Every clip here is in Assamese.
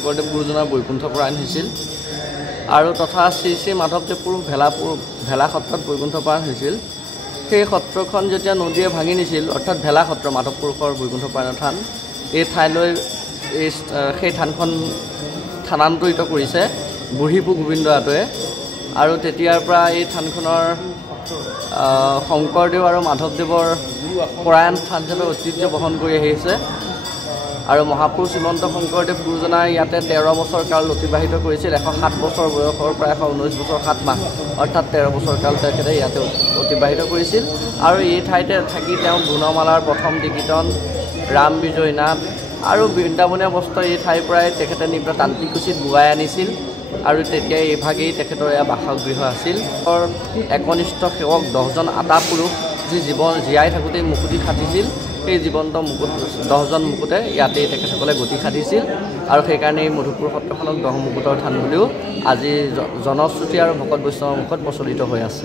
শংকৰদেৱ গুৰুজনাৰ বৈকুণ্ঠ পৰায়ণ হৈছিল আৰু তথা শ্ৰী শ্ৰী মাধৱদেৱপুৰ ভেলা সত্ৰত বৈকুণ্ঠ পৰায়ণ হৈছিল। সেই সত্ৰখন যেতিয়া নদীয়ে ভাঙি নিছিল, অৰ্থাৎ ভেলা সত্ৰ মাধৱপুৰুষৰ বৈকুণ্ঠ পৰায়ণ থান, এই ঠাইলৈ সেই থানখন স্থানান্তৰিত কৰিছে বুঢ়ীপু গোবিন্দ আটয়ে। আৰু তেতিয়াৰ পৰা এই থানখনৰ শংকৰদেৱ আৰু মাধৱদেৱৰ পৰায়ণ থান হিচাপে ঐতিহ্য বহন কৰি আহিছে। আৰু মহাপুৰুষ শ্ৰীমন্ত শংকৰদেৱ গুৰুজনাই ইয়াতে 13 বছৰ কাল অতিবাহিত কৰিছিল। 107 বছৰ বয়সৰ পৰা 119 বছৰ 7 মাহ অৰ্থাৎ 13 বছৰ কাল তেখেতে ইয়াতে অতিবাহিত কৰিছিল। আৰু এই ঠাইতে থাকি তেওঁ গুণমালাৰ প্ৰথম কীৰ্তন, ৰাম বিজয় নাট আৰু বৃন্দাবনীয় বস্ত্ৰ এই ঠাইৰ পৰাই তেখেতে নি পেলাই তান্ত্ৰিকুচিত বোৱাই আনিছিল। আৰু তেতিয়া এইভাগেই তেখেতৰ এয়া বাসগৃহ আছিল। একনিষ্ঠ সেৱক 10জন আটা পুৰুষ যি জীয়াই থাকোঁতেই মুকুতি খাটিছিল, সেই জীৱন্ত 10জন মুকুটে ইয়াতেই তেখেতসকলে গতি খাটিছিল। আৰু সেইকাৰণে এই মধুপুৰ সত্ৰখনক 10 মুকুটৰ থান বুলিও আজি জনশ্ৰুতি আৰু ভকত বৈষ্ণৱৰ মুখত প্ৰচলিত হৈ আছে।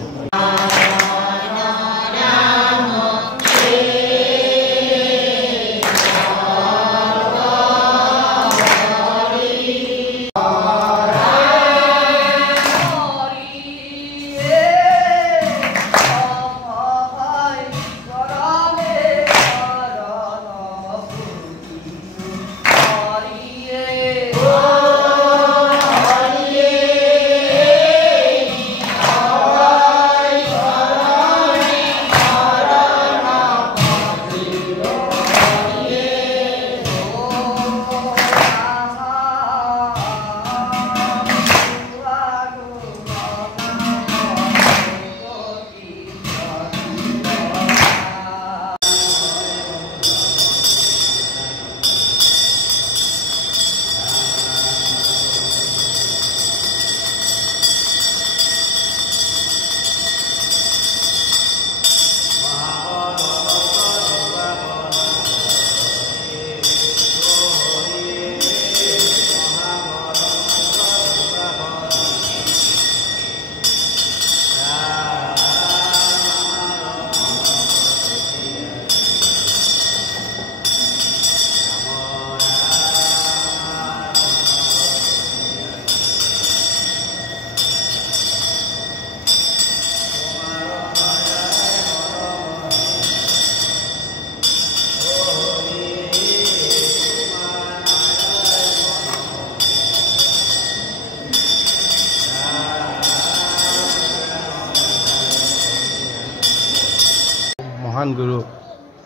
মহান গুৰু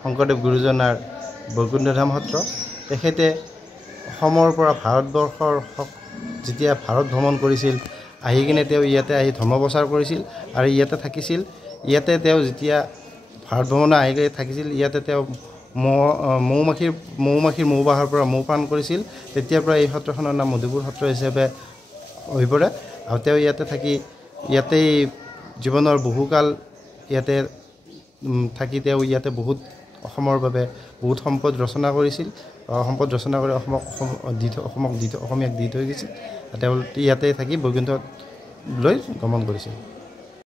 শংকৰদেৱ গুৰুজনাৰ বৈকুণ্ঠধাম সত্ৰ, তেখেতে অসমৰ পৰা ভাৰতবৰ্ষৰ যেতিয়া ভাৰত ভ্ৰমণ কৰিছিল, আহি কিনে তেওঁ ইয়াতে আহি ধৰ্ম প্ৰচাৰ কৰিছিল আৰু ইয়াতে থাকিছিল। ইয়াতে তেওঁ যেতিয়া ভাৰত ভ্ৰমণে আহি থাকিছিল, ইয়াতে তেওঁ মৌমাখিৰ মৌবাহৰ পৰা মৌ পান কৰিছিল। তেতিয়াৰ পৰা এই সত্ৰখনৰ নাম মধুপুৰ সত্ৰ হিচাপে হৈ পৰে। আৰু তেওঁ ইয়াতে থাকি ইয়াতেই জীৱনৰ বহুকাল ইয়াতে থাকি তেওঁ ইয়াতে বহুত অসমৰ বাবে বহুত সম্পদ ৰচনা কৰিছিল। সম্পদ ৰচনা কৰি অসমীয়াক দি থৈ গৈছিল। তেওঁ ইয়াতে থাকি বৈকুণ্ঠলৈ গমন কৰিছিল।